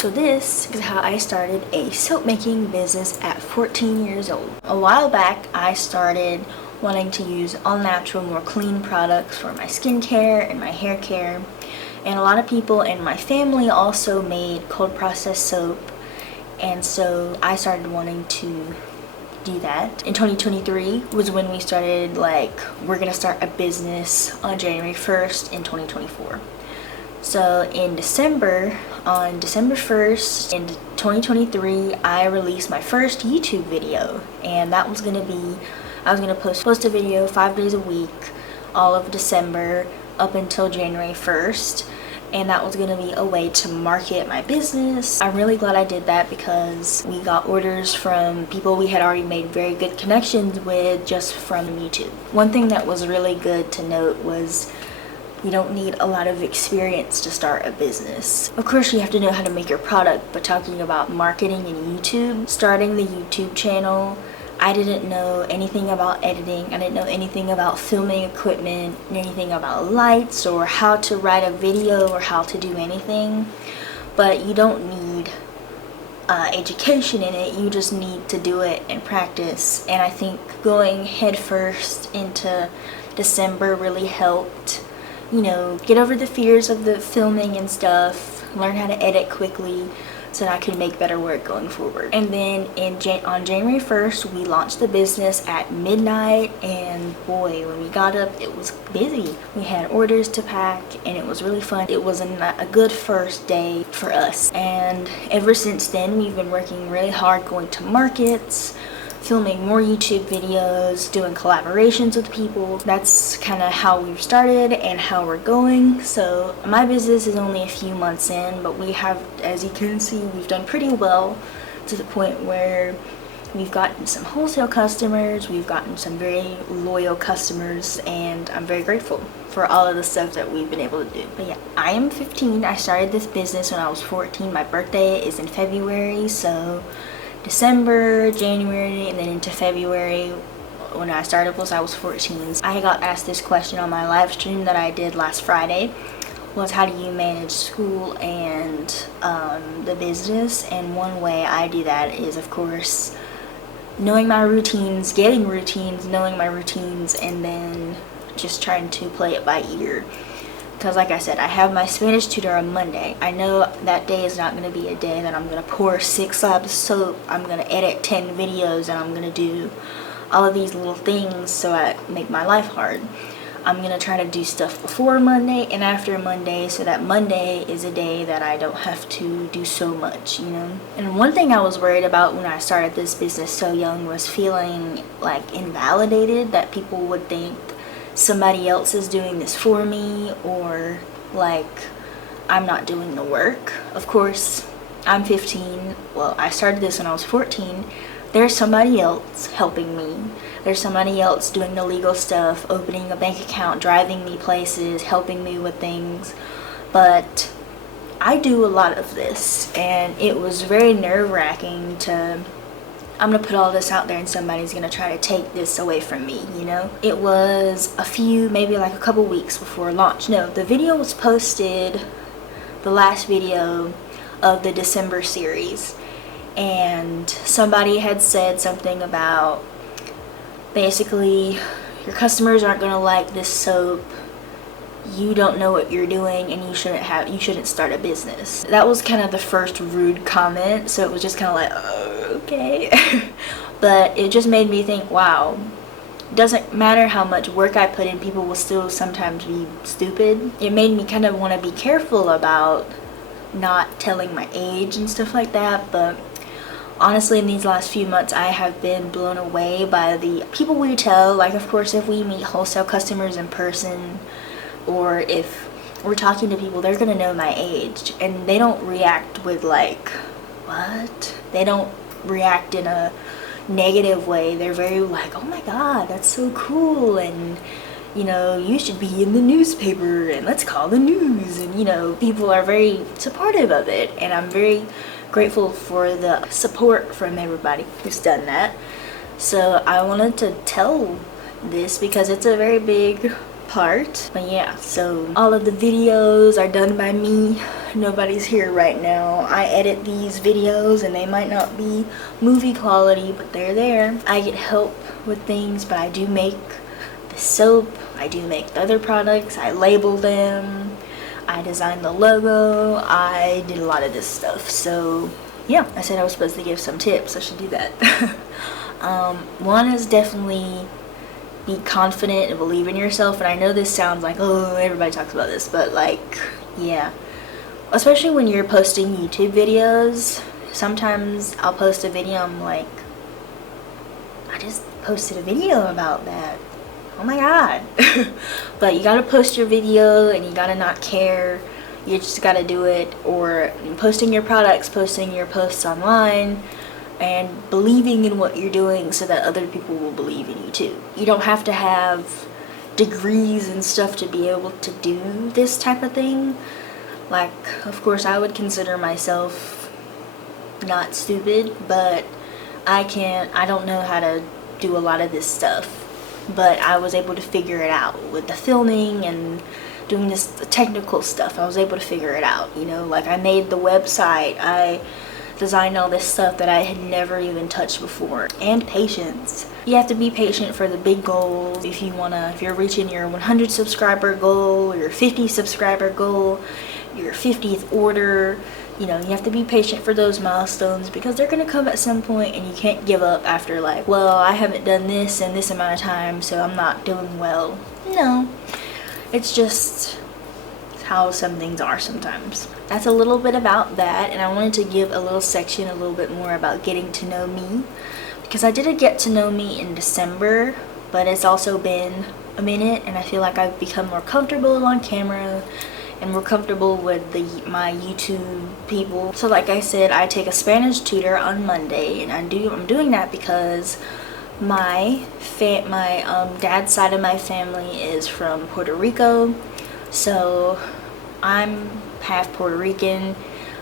So this is how I started a soap making business at 14 years old. A while back, I started wanting to use all natural, more clean products for my skincare and my hair care. And a lot of people in my family also made cold processed soap. And so I started wanting to do that. In 2023 was when we started we're gonna start a business on January 1st in 2024. So in December, on December 1st in 2023, I released my first YouTube video, and that was gonna be, I was gonna post a video 5 days a week, all of December up until January 1st, and that was gonna be a way to market my business. I'm really glad I did that because we got orders from people we had already made very good connections with just from YouTube. One thing that was really good to note was you don't need a lot of experience to start a business. Of course, you have to know how to make your product, but talking about marketing and YouTube, starting the YouTube channel, I didn't know anything about editing. I didn't know anything about filming equipment, anything about lights, or how to write a video, or how to do anything. But you don't need education in it. You just need to do it and practice. And I think going headfirst into December really helped. You know, get over the fears of the filming and stuff, learn how to edit quickly so that I could make better work going forward. And then on January 1st, we launched the business at midnight, and boy, when we got up, it was busy. We had orders to pack, and it was really fun. It was a good first day for us. And ever since then, we've been working really hard going to markets, filming more YouTube videos, doing collaborations with people. That's kind of how we've started and how we're going. So my business is only a few months in, but we have, as you can see, we've done pretty well to the point where we've gotten some wholesale customers, we've gotten some very loyal customers, and I'm very grateful for all of the stuff that we've been able to do. But yeah, I am 15. I started this business when I was 14. My birthday is in February, so December, January, and then into February when I started was I was 14. I got asked this question on my live stream that I did last Friday, was how do you manage school and the business? And one way I do that is, of course, knowing my routines, getting routines, knowing my routines, and then just trying to play it by ear. Because like I said, I have my Spanish tutor on Monday. I know that day is not going to be a day that I'm going to pour 6 slabs of soap, I'm going to edit 10 videos, and I'm going to do all of these little things so I make my life hard. I'm going to try to do stuff before Monday and after Monday so that Monday is a day that I don't have to do so much, you know? And one thing I was worried about when I started this business so young was feeling invalidated, that people would think somebody else is doing this for me, or I'm not doing the work. Of course, I'm 15. Well, I started this when I was 14. There's somebody else helping me. There's somebody else doing the legal stuff, opening a bank account, driving me places, helping me with things. But I do a lot of this, and it was very nerve-wracking to, I'm gonna put all this out there and somebody's gonna try to take this away from me, you know? It was maybe a couple weeks before launch. No, the video was posted, the last video of the December series, and somebody had said something about basically your customers aren't gonna like this soap, you don't know what you're doing, and you shouldn't start a business. That was kind of the first rude comment, so it was just kind of okay. But it just made me think, wow, doesn't matter how much work I put in, people will still sometimes be stupid. It made me kind of want to be careful about not telling my age and stuff like that. But honestly, in these last few months, I have been blown away by the people we tell. Of course, if we meet wholesale customers in person, or if we're talking to people, they're gonna know my age, and they don't react with what? They don't react in a negative way. They're very oh my god, that's so cool, and you know, you should be in the newspaper, and let's call the news, and you know, people are very supportive of it, and I'm very grateful for the support from everybody who's done that. So I wanted to tell this because it's a very big part. But yeah, so all of the videos are done by me. Nobody's here right now. I edit these videos and they might not be movie quality, but they're there. I get help with things, but I do make the soap, I do make the other products, I label them, I designed the logo, I did a lot of this stuff. So yeah, I said I was supposed to give some tips. I should do that. One is definitely be confident and believe in yourself. And I know this sounds like, oh, everybody talks about this, but like, yeah, especially when you're posting YouTube videos. Sometimes I'll post a video, I'm like, I just posted a video about that, oh my god. But you gotta post your video and you gotta not care. You just gotta do it. Or posting your products, posting your posts online, and believing in what you're doing so that other people will believe in you too. You don't have to have degrees and stuff to be able to do this type of thing. Like, of course, I would consider myself not stupid, but I don't know how to do a lot of this stuff. But I was able to figure it out with the filming and doing this technical stuff. I was able to figure it out, you know, like I made the website, I designed all this stuff that I had never even touched before. And patience. You have to be patient for the big goals. If you're reaching your 100 subscriber goal, your 50 subscriber goal, your 50th order, you know, you have to be patient for those milestones because they're gonna come at some point, and you can't give up after like, well, I haven't done this in this amount of time, so I'm not doing well. No, it's just how some things are sometimes. That's a little bit about that, and I wanted to give a little section a little bit more about getting to know me, because I did a get to know me in December, but it's also been a minute, and I feel like I've become more comfortable on camera and more comfortable with my YouTube people. So like I said, I take a Spanish tutor on Monday, and I'm doing that because my dad's side of my family is from Puerto Rico, so I'm half Puerto Rican,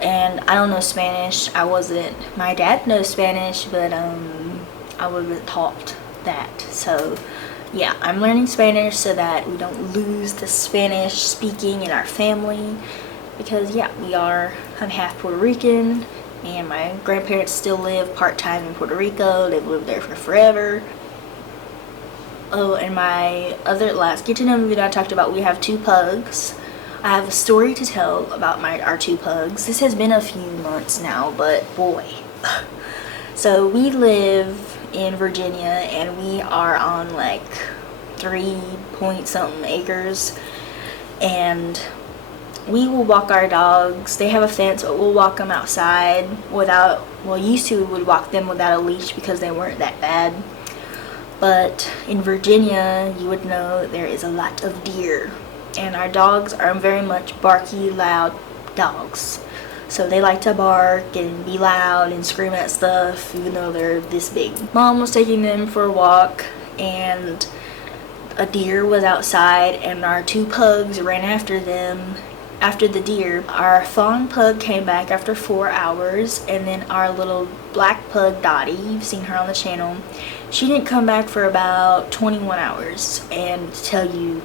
and I don't know Spanish. My dad knows Spanish, but I wasn't taught that. So yeah, I'm learning Spanish so that we don't lose the Spanish speaking in our family, because yeah, I'm half Puerto Rican, and my grandparents still live part-time in Puerto Rico. They've lived there for forever. Oh, and my last get to know me video I talked about, we have 2 pugs. I have a story to tell about our 2 pugs. This has been a few months now, but boy. So we live in Virginia, and we are on like 3-point-something acres, and we will walk our dogs. They have a fence, but we'll walk them outside used to we would walk them without a leash because they weren't that bad. But in Virginia, you would know there is a lot of deer, and our dogs are very much barky, loud dogs. So they like to bark and be loud and scream at stuff even though they're this big. Mom was taking them for a walk, and a deer was outside, and our 2 pugs ran after them. After the deer, our fawn pug came back after 4 hours, and then our little black pug Dottie, you've seen her on the channel, she didn't come back for about 21 hours. And to tell you,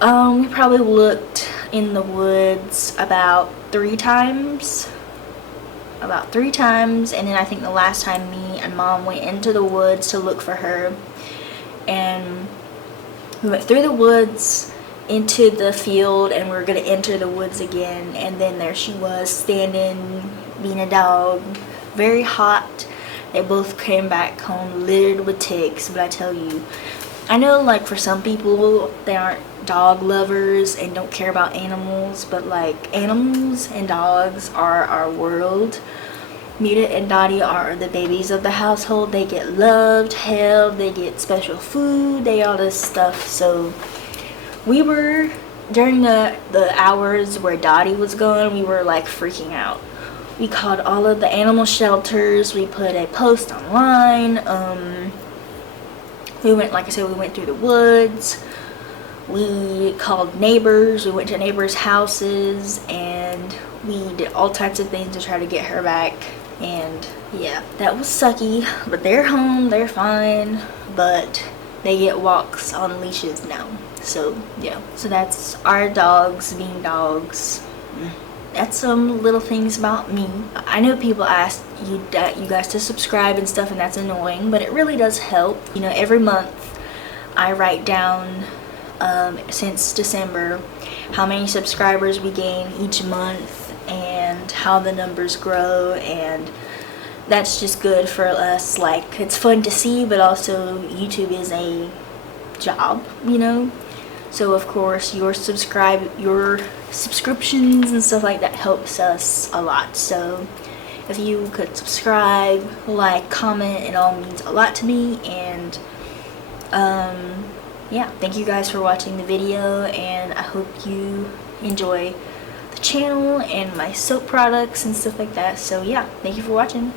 we probably looked in the woods about 3 times, and then I think the last time me and Mom went into the woods to look for her, and we went through the woods into the field, and we were going to enter the woods again, and then there she was standing, being a dog, very hot. They both came back home littered with ticks. But I tell you, I know like for some people they aren't dog lovers and don't care about animals, but like animals and dogs are our world. Muta and Dottie are the babies of the household. They get loved, held, they get special food, they all this stuff. So we were, during the hours where Dottie was gone, we were like freaking out. We called all of the animal shelters. We put a post online. We went, like I said, we went through the woods. We called neighbors. We went to neighbors' houses, and we did all types of things to try to get her back. And yeah, that was sucky, but they're home, they're fine, but they get walks on leashes now. So yeah, so that's our dogs being dogs. That's some little things about me. I know people ask you guys to subscribe and stuff, and that's annoying, but it really does help. You know, every month I write down since December how many subscribers we gain each month and how the numbers grow, and that's just good for us. Like, it's fun to see, but also YouTube is a job, you know. So of course your subscriptions and stuff like that helps us a lot. So if you could subscribe, like, comment, it all means a lot to me. And yeah, thank you guys for watching the video, and I hope you enjoy the channel and my soap products and stuff like that. So yeah, thank you for watching.